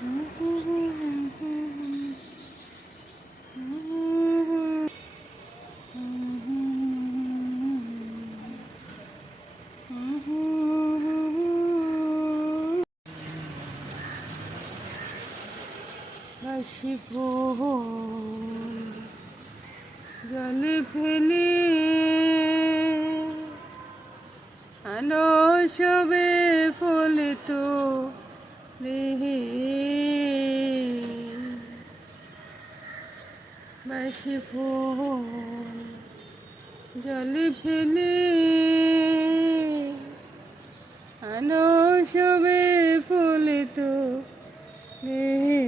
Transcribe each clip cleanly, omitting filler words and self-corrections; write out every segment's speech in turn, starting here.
বাসি ফুল জলে ফেলে আলো সবে ফলে তো রেহে বাসি ফুল জলে ফেলে আলো সবে ফলে তো রেহে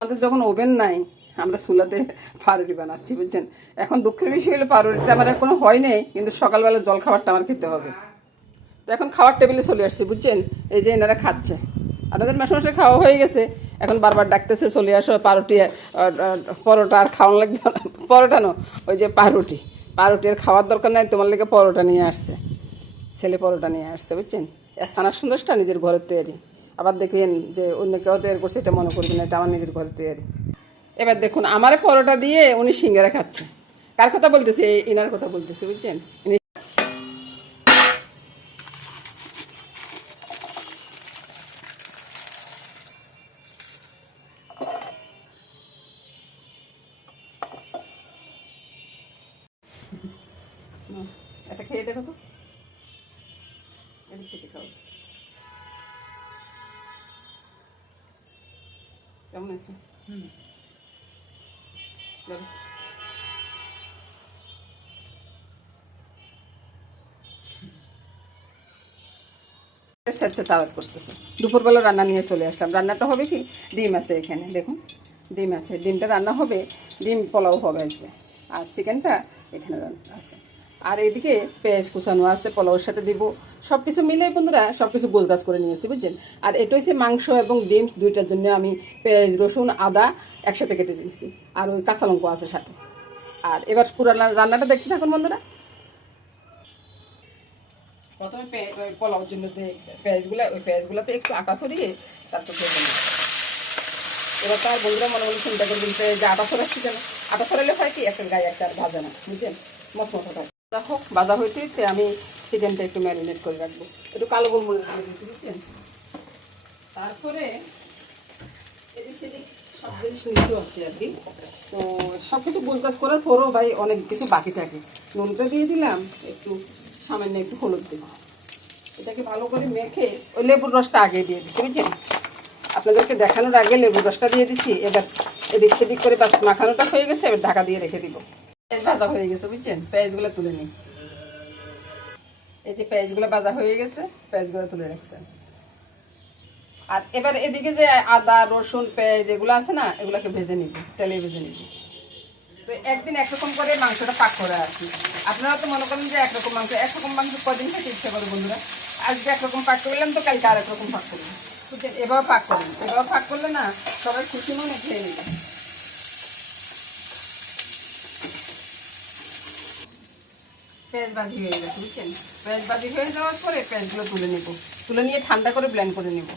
আমাদের যখন ওভেন নাই আমরা চুলাতে পাউরুটি বানাচ্ছি বুঝছেন। এখন দুঃখের বিষয় হলো পাউরুটিটা আমার এখনো হয় নাই, কিন্তু সকালবেলা জল খাবারটা আমার খেতে হবে। তো এখন খাওয়ার টেবিলে চলে আসছি বুঝছেন। এই যে এনারা খাচ্ছে, আপনাদের মাসে খাওয়া হয়ে গেছে, এখন বারবার ডাকতেছে চলে আসো পাউরুটি পরোটা আর খাওয়ানো লাগবে পরোটা নো ওই যে পাউরুটি আর খাওয়ার দরকার নাই, তোমার লেগে পরোটা নিয়ে আসছে, ছেলে পরোটা নিয়ে আসছে বুঝছেন। সানার সন্দেশটা নিজের ঘরের তৈরি, আবার দেখেন যে অন্য কেউ তৈরি করছে এটা মনে করবেন, এটা আমার নিজের ঘরে তৈরি। এবার দেখুন আমারে পরোটা দিয়ে উনি সিঙ্গারা খাচ্ছে। কার কথা বলতেছে? ইনার কথা বলতেছে বুঝছেন। এটা খেয়ে দেখো তো, এটা খেতে খাও কেমন আছে। স্যারছে তাওয়াত করতেছে। দুপুরবেলা রান্না নিয়ে চলে আসলাম। রান্নাটা হবে কি, ডিম আছে এখানে দেখুন, ডিম আছে, ডিমটা রান্না হবে, ডিম পোলাও হবে আজকে, আর চিকেনটা এখানে রান্না আছে। আর এদিকে পেঁয়াজ কুচানো আছে, পোলাওর সাথে দিব। সব কিছু মিলে বন্ধুরা সব কিছু গোলগাছ করে নিয়েছি বুঝছেন। আর এটা হচ্ছে মাংস এবং ডিম দুইটার জন্য আমি পেঁয়াজ রসুন আদা একসাথে কেটে দিয়েছি, আর ওই কাঁচা লঙ্কা আছে সাথে। আর এবার পুরো রান্নাটা দেখতে থাকুন বন্ধুরা। প্রথমে পোলাওর জন্য যে ওই পেঁয়াজগুলোতে একটু আটা ছড়িয়ে তারপর ভেজে নেব। এবার তার বন্ধুরা মনে মনে চিন্তা করবেন যে আটা ছড়াচ্ছি কেন, আটা ছড়ালে হয় কি একটা গায়ে একটা আর ভাজা না বুঝছেন, মশমশা থাকে। দেখো ভাজা হইতে আমি চিকেনটা একটু ম্যারিনেট করে রাখবো, একটু কালো গোলমরিচ দিয়ে দিচ্ছি বুঝছেন। তারপরে এদিক সেদিক সব জিনিস নিতে হচ্ছে আর কি। তো সব কিছু গোলগাছ করার পরও ভাই অনেক কিছু বাকি থাকে। নুনটা দিয়ে দিলাম, একটু সামান্য একটু হলুদ দিলাম, এটাকে ভালো করে মেখে ওই লেবুর রসটা আগে দিয়ে দিচ্ছি বুঝছেন। আপনাদেরকে দেখানোর আগে লেবুর রসটা দিয়ে দিচ্ছি। এবার এদিক সেদিক করে মাখানোটা হয়ে গেছে, এবার ঢাকা দিয়ে রেখে দিব। পেঁয়াজ ভাজা হয়ে গেছে বুঝছেন, পেঁয়াজগুলো তুলে নিই। এই যে পেঁয়াজগুলো ভাজা হয়ে গেছে, পেঁয়াজগুলো তুলে রাখছেন। আর এবার এদিকে যে আদা রসুন পেঁয়াজ এগুলো আছে না, এগুলোকে ভেজে নিব, তেলে ভেজে নিব। তো একদিন একরকম করে মাংসটা পাক করে আসি। আপনারা তো মনে করেন যে একরকম মাংস কদিন খেতে ইচ্ছে করে বন্ধুরা। আজকে একরকম পাক করলাম তো কালকে আর একরকম পাক করলাম বুঝছেন। এভাবে পাক করবেন, এভাবে পাক করলে না সবাই খুশি মনে খেয়ে নেবে। পেঁয়াজ ভাজি হয়ে গেছে বুঝছেন। পেঁয়াজ ভাজি হয়ে যাওয়ার পরে পেঁয়াজগুলো তুলে নেব, তুলে নিয়ে ঠান্ডা করে ব্লেন্ড করে নেব।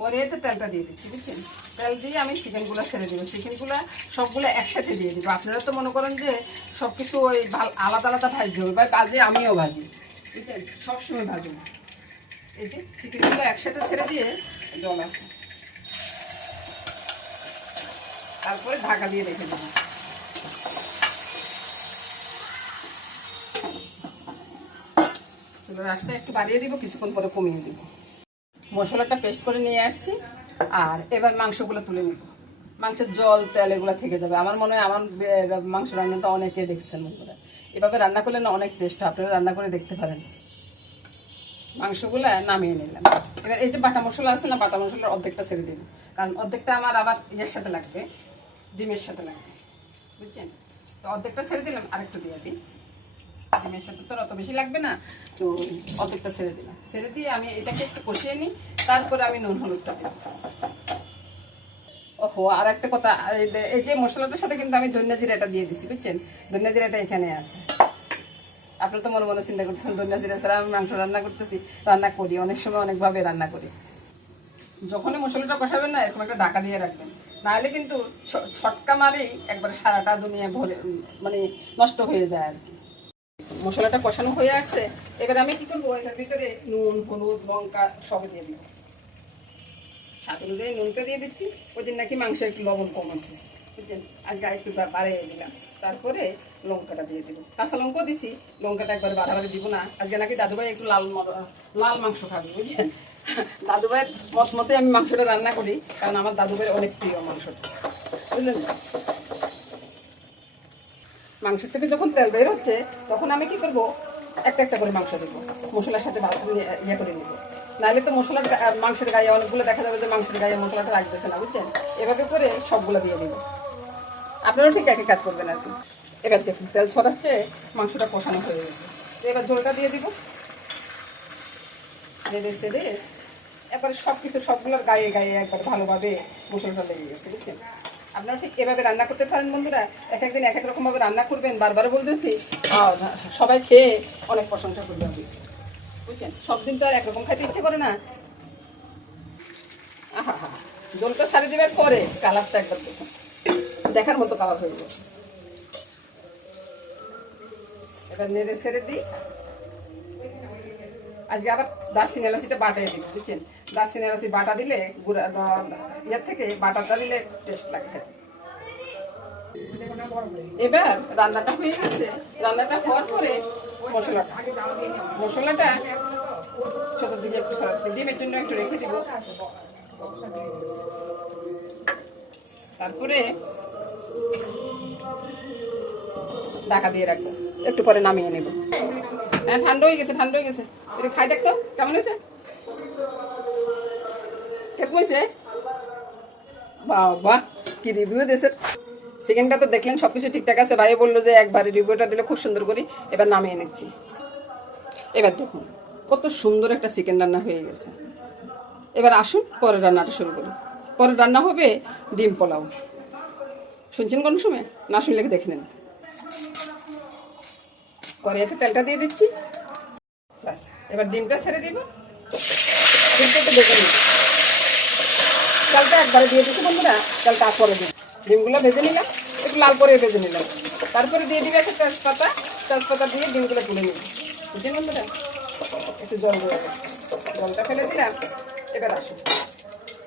পরে এতে তেলটা দিয়ে দিচ্ছি বুঝছেন। তেল দিয়ে আমি চিকেনগুলো ছেড়ে দেবো, চিকেনগুলো সবগুলো একসাথে দিয়ে দেবো। আপনারা তো মনে করেন যে সব কিছু ওই আলাদা আলাদা ভাজতে হবে, বা ভাজে আমিও ভাজি বুঝছেন, সবসময় ভাজবো। এই যে চিকেনগুলো একসাথে ছেড়ে দিয়ে জল আছে, তারপরে ঢাকা দিয়ে রেখে দেবো। চুলার আঁচটা একটু বাড়িয়ে দিব, কিছুক্ষণ পরে কমিয়ে দিব। মশলাটা পেস্ট করে নিয়ে আসছি, আর এবার মাংসগুলো তুলে নিব। মাংসের জল তেল এগুলো থেকে যাবে। আমার মনে হয় আমার মাংস রান্নাটা অনেকে দেখছেন বন্ধুরা, এভাবে রান্না করলে না অনেক টেস্ট, আপনারা রান্না করে দেখতে পারেন। মাংসগুলো নামিয়ে নিলাম। এবার এই যে বাটা মশলা আছে না, বাটা মশলার অর্ধেকটা ছেড়ে দিব, কারণ অর্ধেকটা আমার আবার ইয়ের সাথে লাগবে, ডিমের সাথে লাগবে, বুঝছেন? তো অর্ধেকটা ছেড়ে দিলাম, আরেকটু দিয়ে দিই। ডিমের সাথে তো অত বেশি লাগবে না, তো অর্ধেকটা ছেড়ে দিলাম। ছেড়ে দিয়ে আমি এটাকে একটু কষিয়ে নিই, তারপরে আমি নুন হলুদটা দিই। ওহো, আর একটা কথা, এই যে মশলাটার সাথে কিন্তু আমি ধনিয়া জিরাটা দিয়ে দিছি, বুঝছেন? ধনিয়া জিরাটা এখানে আছে। আপনারা তো মনে মনে চিন্তা করতেছেন ধনিয়া জিরা ছাড়া আমি মাংস রান্না করতেছি। রান্না করি, অনেক সময় অনেকভাবে রান্না করি। যখনই মশলাটা কষাবেন না, এরকম একটা ঢাকা দিয়ে রাখবেন, নাহলে কিন্তু ছটকা মারেই একবারে সারাটা দুনিয়া ভরে মানে নষ্ট হয়ে যায় আর কি। মশলাটা কষানো হয়ে আসছে, এবার আমি কি করবো, এটার ভিতরে নুন হলুদ লঙ্কা সব দিয়ে দিব। স্বাদ অনুযায়ী নুনটা দিয়ে দিচ্ছি, ওই দিন নাকি মাংস একটু লবণ কম আছে, বুঝছেন? আজকে একটু বাড়িয়ে দিলাম। তারপরে লঙ্কাটা দিয়ে দিব, কাঁচা লঙ্কাও দিছি, লঙ্কাটা একবারে বাড়াবাড়ি দিব না। আজকে নাকি দাদুভাই একটু লাল মাংস খাবে, বুঝছেন? দাদুভাইয়ের মত মতে আমি মাংসটা রান্না করি, কারণ আমার দাদুভাইয়ের অনেক প্রিয় মাংসটা, বুঝলেন? মাংসের থেকে যখন তেল বের হচ্ছে, তখন আমি কি করব, একটা একটা করে মাংস দেবো, মশলার সাথে ইয়ে করে নেবো। নাহলে তো মশলার মাংসের গায়ে অনেকগুলো দেখা যাবে যে মাংসের গায়ে মশলাটা লাগতেছে না, বুঝছেন? এভাবে করে সবগুলো দিয়ে দিব। আপনারাও ঠিক একই কাজ করবেন আর কি। এবার দেখুন তেল ছড়াচ্ছে, মাংসটা কষানো হয়ে গেছে। তো এবার ঝোলটা দিয়ে দিব, নেড়ে চেড়ে একবারে সব কিছু সবগুলোর গায়ে গায়ে একবার ভালোভাবে মশলাটা লেগে গেছে, বুঝছেন? আপনারা ঠিক এভাবে রান্না করতে পারেন বন্ধুরা। এক একদিন এক এক রকমভাবে রান্না করবেন, বারবার বলতেছি, সবাই খেয়ে অনেক প্রশংসা করবে আপনি, বুঝছেন? সব দিন তো আর একরকম খাইতে ইচ্ছে করে না। আহা হা, জলটা ছাড়িয়ে দেবার পরে কালারটা একবার দেখুন, দেখার মতো কালার হয়ে যাবে। এবার নেড়ে ছেড়ে দিই। আজকে আবার দারচিনি এলাচিটা বাটাই দিই, বুঝছেন? দারচিনি এলাচি বাটা দিলে গুঁড়া ইয়ার থেকে বাটাটা দিলে টেস্ট লাগে। এবার রান্নাটা হয়ে গেছে। রান্নাটা হওয়ার পরে মশলাটা ছোট দিকে একটু সরাতে, ডিমের জন্য একটু রেখে দিব। তারপরে ঢাকা দিয়ে রাখবো, একটু পরে নামিয়ে নেব। হ্যাঁ, ঠান্ডা হয়ে গেছে, ঠান্ডা হয়ে গেছে। এটা খাই দেখতো কেমন হয়েছে, কেমন হয়েছে? বাবা, কি রিভিউ দেশের। চিকেনটা তো দেখলেন সবকিছু ঠিকঠাক আছে। ভাই বললো যে একবারে রিভিউটা দিলে খুব সুন্দর করি। এবার নামিয়ে নিচ্ছি। এবার দেখুন কত সুন্দর একটা চিকেন রান্না হয়ে গেছে। এবার আসুন পরের রান্নাটা শুরু করি। পরের রান্না হবে ডিম পোলাও। শুনছেন কোন সময়? না শুনলে দেখে নেন। কড়াইতে তেলটা দিয়ে দিচ্ছি, ব্যাস। এবার ডিমটা ছেড়ে দিব, ডিমটা একটু ভেজে নিব। তেলটা একবারে দিয়ে দিচ্ছি বন্ধুরা, তেলটা পরে দিই। ডিমগুলো ভেজে নিলাম, একটু লাল করে ভেজে নিলাম। তারপরে দিয়ে দিবে একটা তেজপাতা, তেজপাতা দিয়ে ডিমগুলো তুলে নিব, বুঝছেন বন্ধুরা? একটু জল দিয়ে জলটা ফেলে দিলাম। এবার আসুন,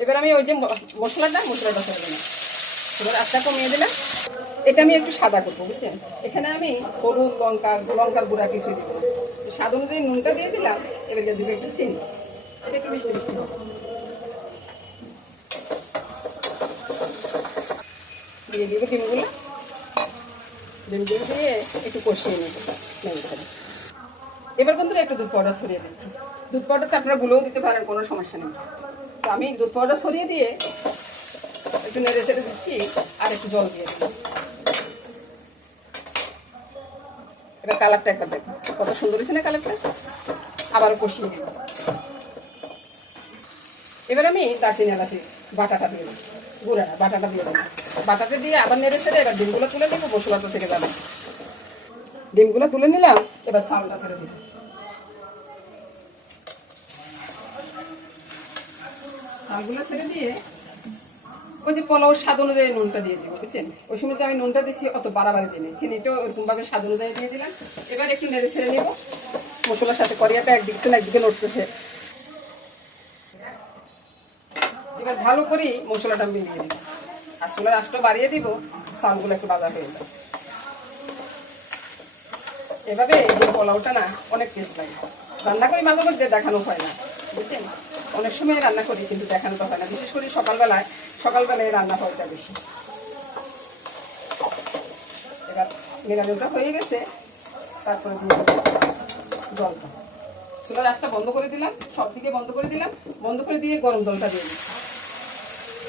এবার আমি ওই যে মশলাটা ফেলে দিলাম। এবার আস্তে কমিয়ে দিলাম। এটা আমি একটু সাদা করবো, বুঝছেন? এখানে আমি হলুদ লঙ্কার গুঁড়া কিছু দিব না। স্বাদ অনুযায়ী নুনটা দিয়ে দিলাম। এবার দিব একটু চিনি, এটা একটু মিষ্টি মিষ্টি হবে। দিয়ে দিব ডিমগুলো, ডিমগুলো দিয়ে একটু কষিয়ে নেব। এবার বন্ধুরা একটু দুধ পাউডার ছড়িয়ে দিচ্ছি। দুধ পাউডারটা আপনারা গুলোও দিতে পারেন, কোনো সমস্যা নেই। তো আমি দুধ পাউডার ছড়িয়ে দিয়ে একটু নেড়ে চেড়ে দিচ্ছি, আর একটু জল দিয়ে দিচ্ছি। এবার কালারটা একবার দেখুন কত সুন্দর হয়েছে না কালারটা। আবারও কষিয়ে দিব। এবার আমি দারচিনি এলাচি বাটাটা দিয়ে দিচ্ছি, গুঁড়াটা বাটাটা দিয়ে দেবো। বাটাটা দিয়ে আবার নেড়ে ছেড়ে এবার ডিমগুলো তুলে নেবো, মশলাটা থেকে যাবে। ডিমগুলো তুলে নিলাম, এবার চাউলটা ছেড়ে দিব। চালগুলো ছেড়ে দিয়ে ওই যে পোলাও স্বাদ অনুযায়ী নুনটা দিয়ে দিব, বুঝছেন? ওই সময় আমি নুনটা দিচ্ছি, অত বাড়াবাড়ি দিই, চিনিটাও ওরকমভাবে স্বাদ অনুযায়ী দিয়ে দিলাম। এবার একটু নেড়ে ছেড়ে নিব। মশলার সাথে কড়াইটা একদিকে না একদিকে নড়তেছে। এবার ভালো করে মশলাটা মিলিয়ে দিব, আর চুলার আঁচটা বাড়িয়ে দিব। চালগুলো একটু ভাজা হয়ে যাবে। এভাবে এই পোলাওটা না অনেক টেস্ট লাগে। রান্না করি মাঝে মধ্যে, দেখানো হয় না, বুঝছেন? অনেক সময় রান্না করি কিন্তু দেখানো তো হয় না, বিশেষ করে সকালবেলায় রান্না হওয়াটা বেশি। এবার মেলামেলটা হয়ে গেছে, তারপরে দিয়ে জলটা, চুলার আঁচটা বন্ধ করে দিলাম, সব দিকে বন্ধ করে দিলাম, বন্ধ করে দিয়ে গরম জলটা দিয়ে দিই।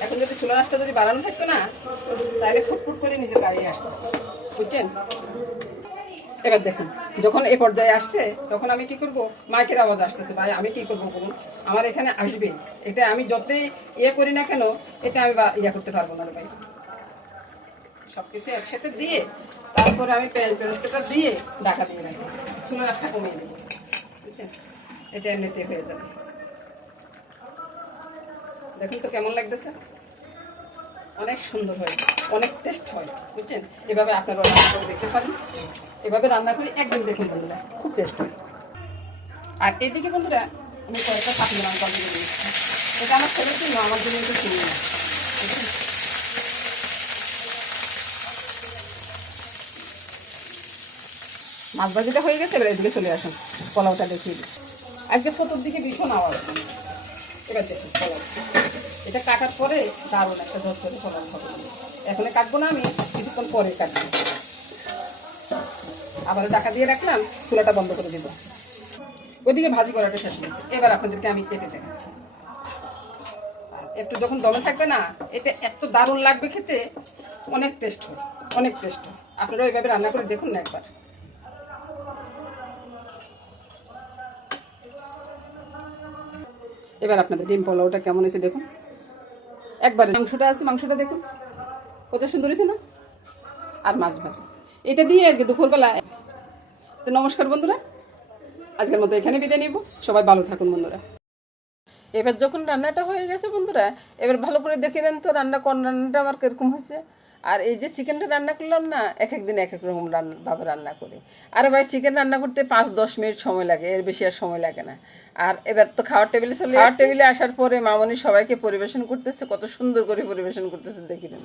এখন যদি চুলার আঁচটা যদি বাড়ানো থাকতো না, তাহলে ফুটফুট করে নিজে গাড়ি আসতো, বুঝছেন? এবার দেখুন, যখন এ পর্যায়ে আসছে তখন আমি কি করব, মাইকের আওয়াজ আসতেছে, ভাই আমি কি করব বলুন, আমার এখানে আসবে, এটা আমি যতই ইয়ে করি না কেন, এটা আমি ইয়ে করতে পারবো না ভাই। সবকিছু একসাথে দিয়ে তারপরে আমি পেঁয়াজ বেরেস্তাটা দিয়ে ঢাকা দিয়ে রাখি, চুলার আঁচটা কমিয়ে দেবো, বুঝছেন? এটা এমনিতে হয়ে যাবে। দেখুন তো কেমন লাগতেছে, অনেক সুন্দর হয়, অনেক টেস্ট হয়, বুঝছেন? এভাবে আপনারা রান্না করে দেখতে পারেন, এভাবে রান্না করে একদিন দেখুন বন্ধুরা, খুব টেস্ট হয়। আর এইদিকে বন্ধুরা আমি কয়েকটা পাতলা মাংস দিয়ে দিয়েছি, এটা আমার ছেলের জন্য, আমার জন্য একটু কিনি না। মাছ ভাজিটা হয়ে গেছে, এবার এদিকে চলে আসুন, পোলাওটা দেখিয়ে দিই। আজকে ফটোর দিকে ভীষণ আওয়াজ, এবার দেখুন পোলাও, এটা কাটার পরে দারুণ একটা ঝরঝরে পোলাও হবে। এখন কাটবো না, আমি কিছুক্ষণ পরে কাটবো। আবার ঢাকা দিয়ে রাখলাম, চুলাটা বন্ধ করে দেবো। ওইদিকে ভাজি করাটা শেষ হয়েছে, এবার আপনাদেরকে আমি কেটে দেখাচ্ছি। একটু যখন দমে থাকবে না, এটা এত দারুণ লাগবে খেতে, অনেক টেস্ট হয়, অনেক টেস্ট হয়। আপনারা ওইভাবে রান্না করে দেখুন না একবার। এবার আপনাদের ডিম পোলাওটা কেমন হয়েছে দেখুন, একবারে মাংসটা আছে, মাংসটা দেখুন কত সুন্দর হয়েছে না, আর মাছ ভাজা, এটা দিয়ে আজকে দুপুরবেলা। তো নমস্কার বন্ধুরা, আজকের মতো এখানে বিদায় নিব, সবাই ভালো থাকুন বন্ধুরা। এবার যখন রান্নাটা হয়ে গেছে বন্ধুরা, এবার ভালো করে দেখে নেন তো রান্নাটা আমার কীরকম হয়েছে। আর এই যে চিকেনটা রান্না করলাম না, এক একদিন এক এক রকম ভাবে রান্না করি। আর ভাই চিকেন রান্না করতে 5-10 মিনিট সময় লাগে, এর বেশি আর সময় লাগে না। আর এবার তো খাওয়ার টেবিলে আসার পরে মামনি সবাইকে পরিবেশন করতেছে, কত সুন্দর করে পরিবেশন করতেছে দেখে নেন।